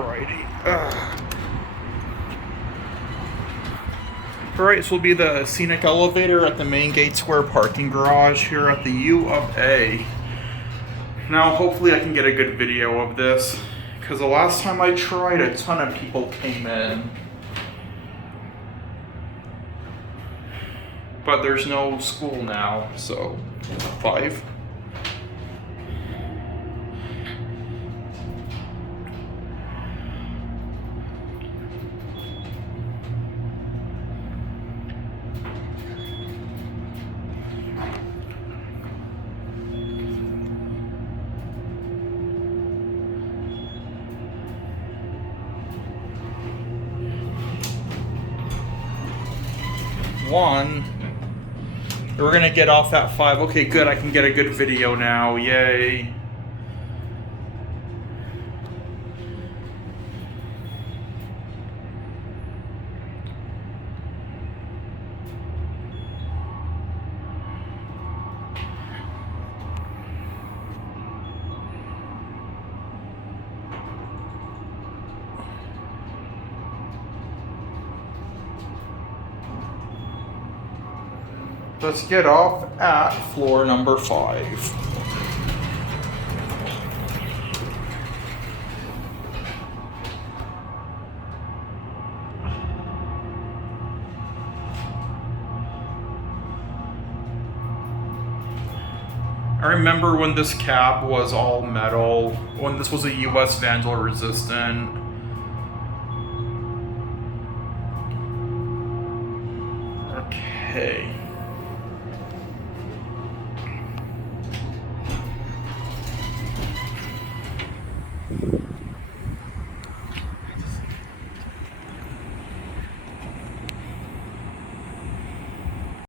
Alrighty. Alright, this will be the Scenic elevator at the main gate square parking garage here at the U of A. Now, hopefully I can get a good video of this, because the last time I tried, a ton of people came in. But there's no school now, so 5. One. We're gonna get off at 5. Okay, good. I can get a good video now. Yay. Let's get off at floor number 5. I remember when this cab was all metal, when this was a US vandal resistant. Okay.